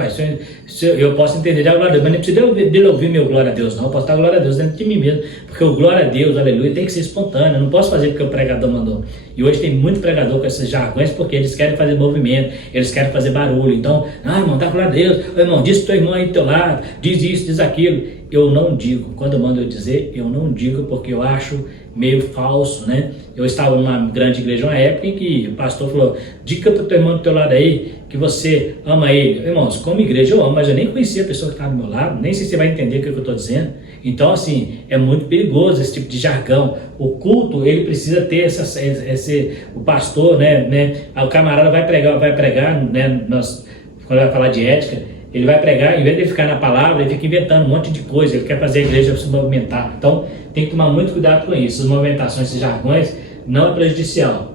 Eu posso entender, dá glória a Deus, mas não precisa dele ouvir meu glória a Deus, não. Eu posso dar glória a Deus dentro de mim mesmo, porque o glória a Deus, aleluia, tem que ser espontâneo. Eu não posso fazer porque o pregador mandou. E hoje tem muito pregador com esses jargões, porque eles querem fazer movimento, eles querem fazer barulho. Então, irmão, dá glória a Deus. Irmão, diz pro teu irmão aí do teu lado, diz isso, diz aquilo. Eu não digo, quando eu mando eu dizer, eu não digo porque eu acho meio falso, né? Eu estava numa grande igreja uma época em que o pastor falou, diga para o teu irmão do teu lado aí, que você ama ele. Irmãos, como igreja eu amo, mas eu nem conhecia a pessoa que estava do meu lado, nem sei se você vai entender o que eu estou dizendo. Então, assim, é muito perigoso esse tipo de jargão. O culto, ele precisa ter o pastor, né? O camarada vai pregar, né? Quando vai falar de ética, ele vai pregar, em vez de ele ficar na palavra, ele fica inventando um monte de coisa, ele quer fazer a igreja se movimentar. Então, tem que tomar muito cuidado com isso. As movimentações, esses jargões, não é prejudicial.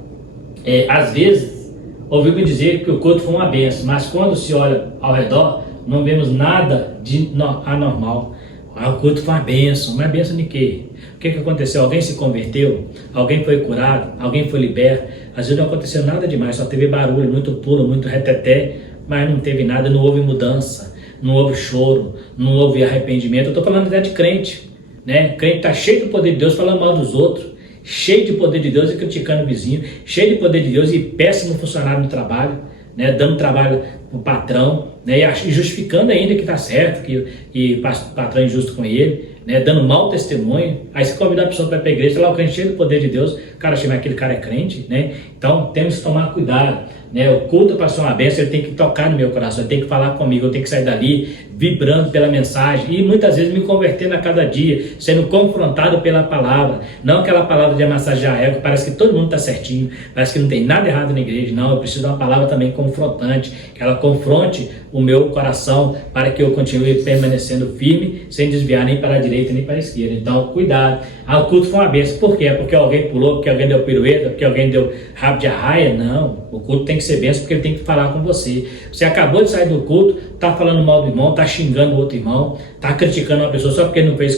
Às vezes, ouvimos dizer que o culto foi uma benção, mas quando se olha ao redor, não vemos nada de anormal. O culto foi uma benção, mas benção de quê? O que aconteceu? Alguém se converteu? Alguém foi curado? Alguém foi liberto? Às vezes não aconteceu nada demais, só teve barulho, muito pulo, muito reteté, mas não teve nada, não houve mudança, não houve choro, não houve arrependimento. Eu estou falando até de crente, né? Crente está cheio do poder de Deus, falando mal dos outros, cheio de poder de Deus e criticando o vizinho, cheio de poder de Deus e péssimo funcionário no trabalho, né? Dando trabalho para o patrão, né? E justificando ainda que está certo, que o patrão é injusto com ele, né? Dando mau testemunho. Aí você convida a pessoa para ir para a igreja, lá o crente cheio do poder de Deus, o cara chama aquele cara é crente, né? Então temos que tomar cuidado. Né, o culto para ser uma bênção, ele tem que tocar no meu coração, ele tem que falar comigo, eu tenho que sair dali vibrando pela mensagem e muitas vezes me convertendo a cada dia, sendo confrontado pela palavra, não aquela palavra de amassagear ego, parece que todo mundo está certinho, parece que não tem nada errado na igreja. Não, eu preciso de uma palavra também confrontante, que ela confronte o meu coração para que eu continue permanecendo firme, sem desviar nem para a direita nem para a esquerda. Então, cuidado. O culto foi uma bênção. Por quê? Porque alguém pulou, porque alguém deu pirueta, porque alguém deu rabo de arraia? Não. O culto tem que ser bênção porque ele tem que falar com você. Você acabou de sair do culto, está falando mal do irmão, está xingando o outro irmão, está criticando uma pessoa só porque ele não fez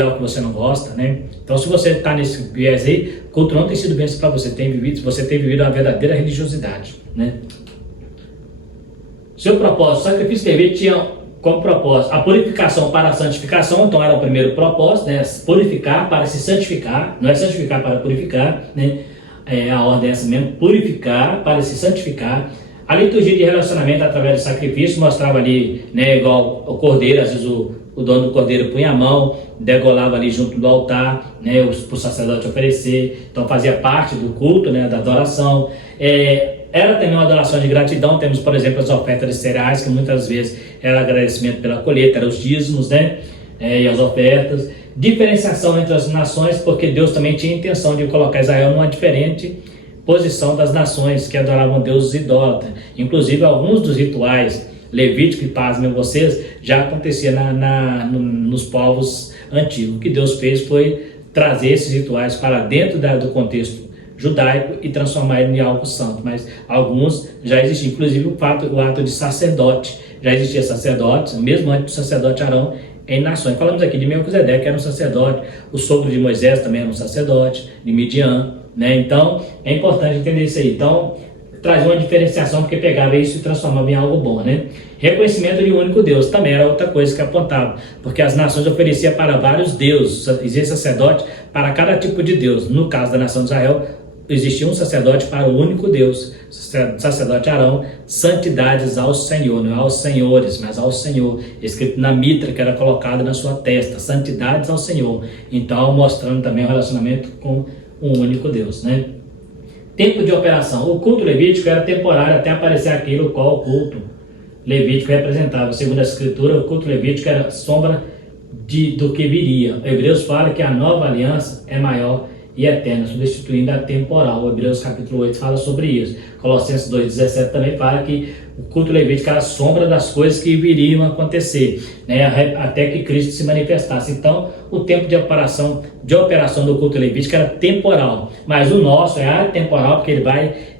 algo que você não gosta, né? Então, se você está nesse viés aí, o culto não tem sido bênção para você. Você tem vivido uma verdadeira religiosidade, né? Seu propósito, o sacrifício levítico tinha como propósito a purificação para a santificação, então era o primeiro propósito, né? Purificar para se santificar, não é santificar para purificar, né? A ordem é essa mesmo, purificar para se santificar. A liturgia de relacionamento através do sacrifício mostrava ali, né, igual o cordeiro, às vezes o dono do cordeiro punha a mão, degolava ali junto do altar, né, para o sacerdote oferecer, então fazia parte do culto, né, da adoração. Era também uma adoração de gratidão. Temos, por exemplo, as ofertas de cereais, que muitas vezes era agradecimento pela colheita, eram os dízimos, né, e as ofertas. Diferenciação entre as nações, porque Deus também tinha a intenção de colocar Israel numa diferente posição das nações que adoravam deuses idólatras. Inclusive, alguns dos rituais levíticos, que pasmem vocês, já acontecia nos povos antigos. O que Deus fez foi trazer esses rituais para dentro do contexto judaico e transformar ele em algo santo, mas alguns já existiam, inclusive o ato de sacerdote. Já existia sacerdotes, mesmo antes do sacerdote Arão, em nações. Falamos aqui de Melquisedeque, que era um sacerdote, o sogro de Moisés também era um sacerdote, de Midian, né? Então, é importante entender isso aí. Então, trazia uma diferenciação, porque pegava isso e transformava em algo bom, né? Reconhecimento de um único Deus também era outra coisa que apontava, porque as nações ofereciam para vários deuses, existia sacerdote para cada tipo de Deus. No caso da nação de Israel, existia um sacerdote para o único Deus, sacerdote Arão, santidades ao Senhor, não aos senhores, mas ao Senhor, escrito na mitra que era colocada na sua testa, santidades ao Senhor. Então, mostrando também o relacionamento com um único Deus, né? Tempo de operação. O culto levítico era temporário até aparecer aquilo qual o culto levítico representava. Segundo a Escritura, o culto levítico era sombra do que viria. Hebreus fala que a nova aliança é maior e eterna, substituindo a temporal. O Hebreus capítulo 8 fala sobre isso. Colossenses 2,17 também fala que o culto levítico era a sombra das coisas que viriam a acontecer, né, até que Cristo se manifestasse. Então, o tempo de operação do culto levítico era temporal, mas o nosso é atemporal, porque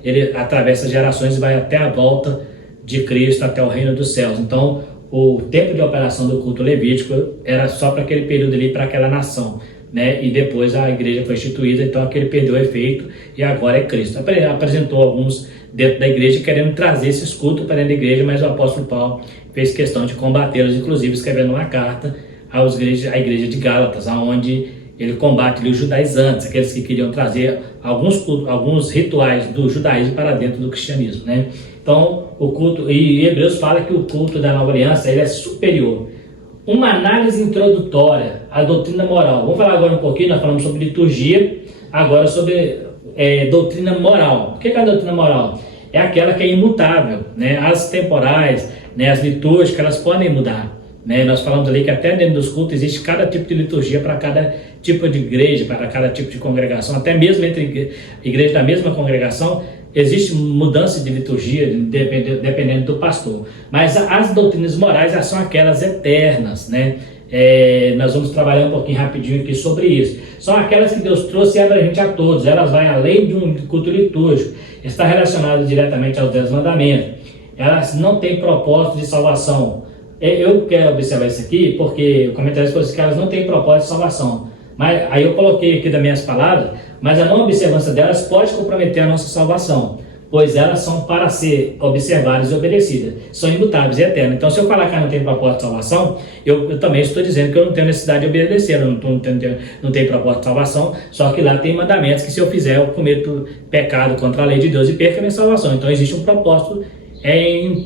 ele atravessa gerações e vai até a volta de Cristo, até o reino dos céus. Então, o tempo de operação do culto levítico era só para aquele período ali, para aquela nação, né? E depois a igreja foi instituída, então aquele perdeu o efeito e agora é Cristo. Apresentou alguns dentro da igreja querendo trazer esses cultos para dentro da igreja, mas o apóstolo Paulo fez questão de combatê-los, inclusive escrevendo uma carta à igreja de Gálatas, onde ele combate ali os judaizantes, aqueles que queriam trazer alguns rituais do judaísmo para dentro do cristianismo, né? Então, o culto, e Hebreus fala que o culto da nova aliança ele é superior. Uma análise introdutória à doutrina moral. Vamos falar agora um pouquinho, nós falamos sobre liturgia, agora sobre doutrina moral. O que é a doutrina moral? É aquela que é imutável, né? As temporais, né? As litúrgicas, elas podem mudar, né? Nós falamos ali que até dentro dos cultos existe cada tipo de liturgia para cada tipo de igreja, para cada tipo de congregação, até mesmo entre igrejas da mesma congregação, existe mudança de liturgia dependendo do pastor. Mas as doutrinas morais são aquelas eternas, né? Nós vamos trabalhar um pouquinho rapidinho aqui sobre isso. São aquelas que Deus trouxe e abrangente a todos. Elas vão além de um culto litúrgico. Está relacionado diretamente aos 10 mandamentos. Elas não têm propósito de salvação. Eu quero observar isso aqui porque o comentário falou que elas não têm propósito de salvação. Mas aí eu coloquei aqui das minhas palavras, mas a não observância delas pode comprometer a nossa salvação, pois elas são para ser observadas e obedecidas, são imutáveis e eternas. Então, se eu falar que não tem propósito de salvação, eu também estou dizendo que eu não tenho necessidade de obedecer, eu não tenho propósito de salvação, só que lá tem mandamentos que se eu fizer, eu cometo pecado contra a lei de Deus e perco a minha salvação. Então, existe um propósito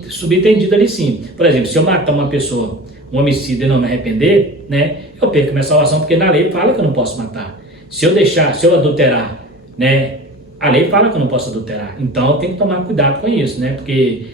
subentendido ali sim. Por exemplo, se eu matar uma pessoa, um homicídio e não me arrepender, né, eu perco a minha salvação, porque na lei fala que eu não posso matar. Se eu adulterar, né, a lei fala que eu não posso adulterar. Então eu tenho que tomar cuidado com isso, né, porque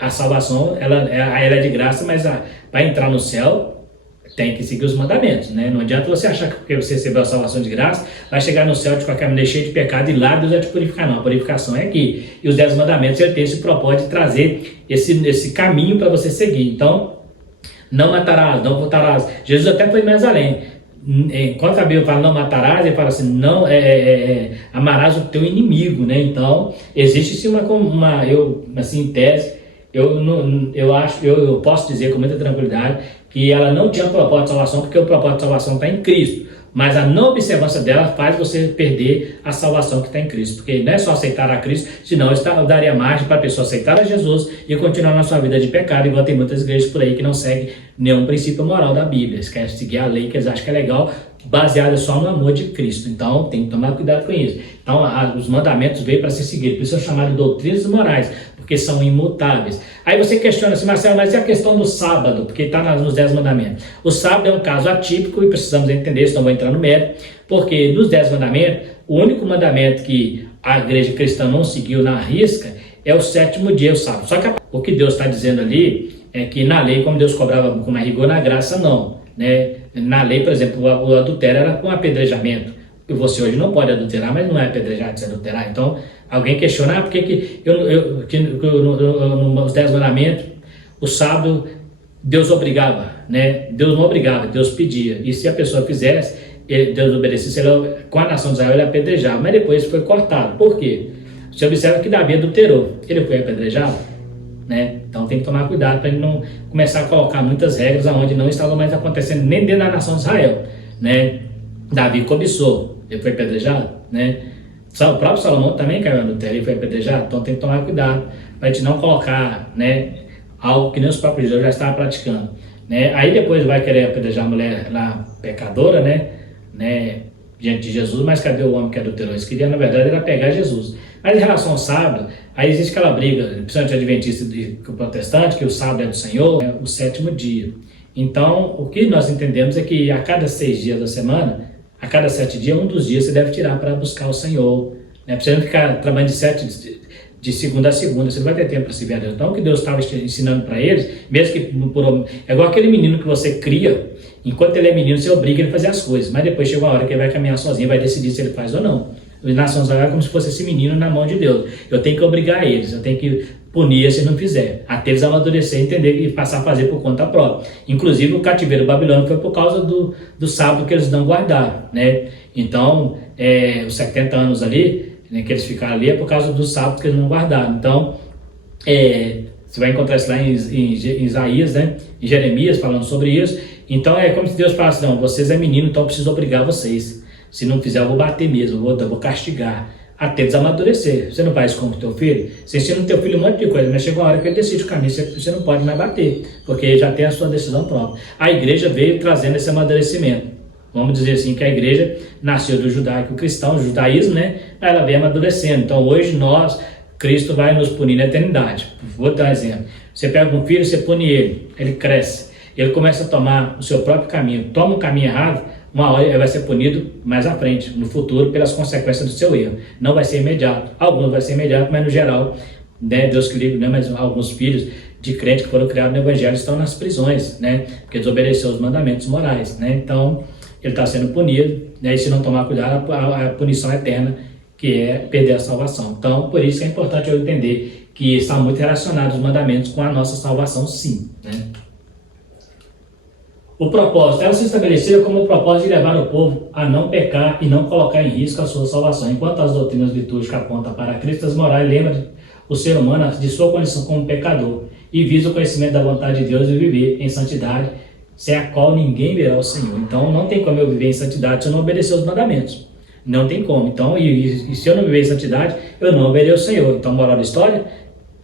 a salvação ela é de graça, mas para entrar no céu tem que seguir os mandamentos, né? Não adianta você achar que porque você recebeu a salvação de graça, vai chegar no céu de qualquer maneira cheio de pecado e lá Deus vai te purificar. Não, a purificação é aqui. E os 10 mandamentos ele tem esse propósito de trazer esse caminho para você seguir. Então, não matarás, não furtarás. Jesus até foi mais além. Enquanto a Bíblia fala não matarás, ele fala assim, não amarás o teu inimigo, né? Então, existe sim em tese, eu posso dizer com muita tranquilidade que ela não tinha propósito de salvação, porque o propósito de salvação está em Cristo. Mas a não observância dela faz você perder a salvação que está em Cristo. Porque não é só aceitar a Cristo, senão daria margem para a pessoa aceitar a Jesus e continuar na sua vida de pecado, igual tem muitas igrejas por aí que não seguem nenhum princípio moral da Bíblia. Eles querem seguir a lei que eles acham que é legal, baseada só no amor de Cristo. Então tem que tomar cuidado com isso. Então os mandamentos veio para ser seguidos, por isso são chamados de doutrinas morais, porque são imutáveis. Aí você questiona assim, Marcelo, mas e a questão do sábado? Porque está nos 10 mandamentos. O sábado é um caso atípico e precisamos entender, senão vou entrar no mérito, porque dos 10 mandamentos, o único mandamento que a igreja cristã não seguiu na risca é o 7º dia, o sábado. Só que o que Deus está dizendo ali é que na lei, como Deus cobrava com mais rigor, na graça não. Né? Na lei, por exemplo, o adultério era com apedrejamento. E você hoje não pode adulterar, mas não é apedrejado se adulterar. Então, alguém questiona, por que nos 10 mandamentos, o sábado, Deus obrigava, né? Deus não obrigava, Deus pedia. E se a pessoa fizesse, Deus obedecesse, com a nação de Israel ele apedrejava, mas depois foi cortado. Por quê? Você observa que Davi adulterou, ele foi apedrejado, né? Então tem que tomar cuidado para ele não começar a colocar muitas regras onde não estavam mais acontecendo nem dentro da nação de Israel, né? Davi cobiçou, ele foi apedrejado, né? O próprio Salomão também caiu no adultério e foi apedrejado, então tem que tomar cuidado para a gente não colocar, né, algo que nem os próprios judeus já estavam praticando, né? Aí depois vai querer apedrejar a mulher lá pecadora, né, diante de Jesus, mas cadê o homem que adulterou? Eles queriam, na verdade, era pegar Jesus. Mas em relação ao sábado, aí existe aquela briga, principalmente adventista e protestante, que o sábado é do Senhor, é o 7º dia. Então, o que nós entendemos é que a cada 6 dias da semana, a cada 7 dias, um dos dias você deve tirar para buscar o Senhor. Né? Pra você não ficar trabalhando de segunda a segunda, você não vai ter tempo para servir a Deus. Então, o que Deus estava ensinando para eles, mesmo que é igual aquele menino que você cria, enquanto ele é menino, você obriga ele a fazer as coisas, mas depois chega uma hora que ele vai caminhar sozinho, vai decidir se ele faz ou não. Os nações é como se fosse esse menino na mão de Deus. Eu tenho que obrigar eles, eu tenho que punir se não fizer, até eles amadurecer, entender e passar a fazer por conta própria. Inclusive o cativeiro babilônico foi por causa do sábado que eles não guardaram, né? Então, os 70 anos ali, né, que eles ficaram ali, é por causa do sábado que eles não guardaram. Então, você vai encontrar isso lá em Isaías, né? Em Jeremias, falando sobre isso. Então, é como se Deus falasse, não, vocês é menino, então eu preciso obrigar vocês. Se não fizer, eu vou bater mesmo, eu vou castigar, até eles amadurecer. Você não faz como o teu filho? Você ensina o teu filho um monte de coisa, mas chega uma hora que ele decide o caminho, você não pode mais bater, porque ele já tem a sua decisão própria. A igreja veio trazendo esse amadurecimento. Vamos dizer assim, que a igreja nasceu do judaico cristão, do judaísmo, né? Ela vem amadurecendo. Então hoje Cristo vai nos punir na eternidade. Vou dar um exemplo. Você pega um filho, você pune ele cresce, ele começa a tomar o seu próprio caminho, toma um caminho errado, uma hora ele vai ser punido mais à frente, no futuro, pelas consequências do seu erro. Não vai ser imediato. Alguns vai ser imediato, mas no geral, né, Deus que livre, né, mas alguns filhos de crentes que foram criados no Evangelho estão nas prisões, né, porque desobedeceram os mandamentos morais, né, então ele está sendo punido, né, e se não tomar cuidado, a punição eterna, que é perder a salvação. Então, por isso é importante eu entender que estão muito relacionados os mandamentos com a nossa salvação, sim, né. O propósito, ela se estabeleceu como o propósito de levar o povo a não pecar e não colocar em risco a sua salvação, enquanto as doutrinas litúrgicas apontam para cristas morais, lembra o ser humano de sua condição como pecador e visa o conhecimento da vontade de Deus e viver em santidade, sem a qual ninguém verá o Senhor. Então não tem como eu viver em santidade se eu não obedecer os mandamentos. Não tem como. Então, e se eu não viver em santidade, eu não verei o Senhor. Então, moral da história,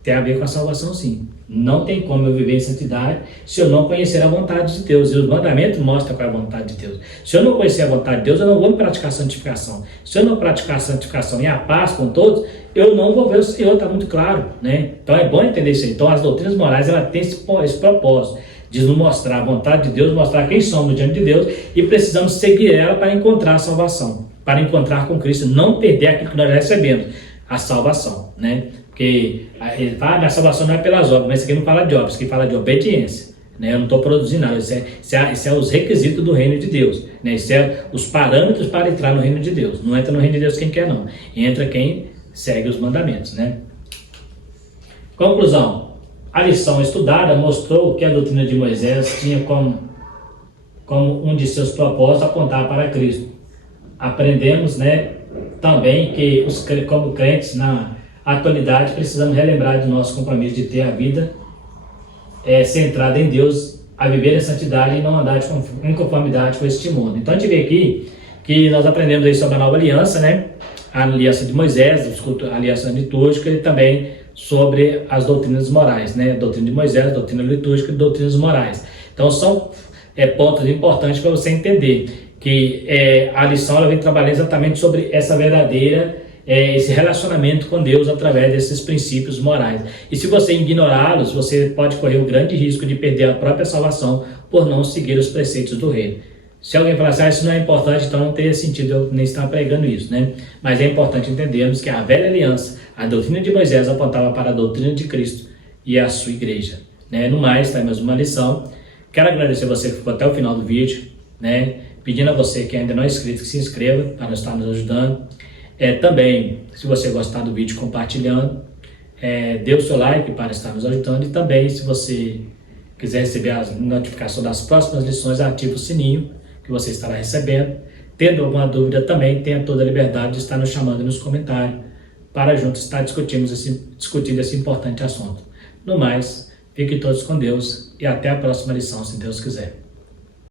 tem a ver com a salvação, sim. Não tem como eu viver em santidade se eu não conhecer a vontade de Deus. E os mandamentos mostram qual é a vontade de Deus. Se eu não conhecer a vontade de Deus, eu não vou praticar a santificação. Se eu não praticar a santificação e a paz com todos, eu não vou ver o Senhor, está muito claro, né? Então é bom entender isso aí. Então as doutrinas morais, ela tem esse propósito de nos mostrar a vontade de Deus, mostrar quem somos diante de Deus e precisamos seguir ela para encontrar a salvação, para encontrar com Cristo, não perder aquilo que nós recebemos, a salvação, né? Porque ele fala, a salvação não é pelas obras, mas isso aqui não fala de obras, isso aqui fala de obediência, né? Eu não estou produzindo nada, isso é os requisitos do reino de Deus, né? Isso é os parâmetros para entrar no reino de Deus. Não entra no reino de Deus quem quer, não. Entra quem segue os mandamentos, né? Conclusão. A lição estudada mostrou que a doutrina de Moisés tinha como um de seus propósitos apontar para Cristo. Aprendemos, né, também que como crentes na atualidade precisamos relembrar de nosso compromisso de ter a vida centrada em Deus, a viver em santidade e não andar em conformidade com este mundo. Então a gente vê aqui que nós aprendemos aí sobre a nova aliança, né? A aliança de Moisés, a aliança litúrgica e também sobre as doutrinas morais, né? Doutrina de Moisés, doutrina litúrgica e doutrinas morais. Então são pontos importantes para você entender que a lição ela vem trabalhando exatamente sobre essa verdadeira, esse relacionamento com Deus através desses princípios morais. E se você ignorá-los, você pode correr o grande risco de perder a própria salvação por não seguir os preceitos do reino. Se alguém falar assim, isso não é importante, então não teria sentido eu nem estar pregando isso, né? Mas é importante entendermos que a velha aliança, a doutrina de Moisés apontava para a doutrina de Cristo e a sua igreja, né? No mais, está mais uma lição. Quero agradecer você que ficou até o final do vídeo, né? Pedindo a você que ainda não é inscrito, que se inscreva para estar nos ajudando. Também, se você gostar do vídeo, compartilhando, dê o seu like para estar nos ajudando. E também, se você quiser receber a notificação das próximas lições, ative o sininho que você estará recebendo. Tendo alguma dúvida também, tenha toda a liberdade de estar nos chamando nos comentários para juntos estar discutindo esse importante assunto. No mais, fiquem todos com Deus e até a próxima lição, se Deus quiser.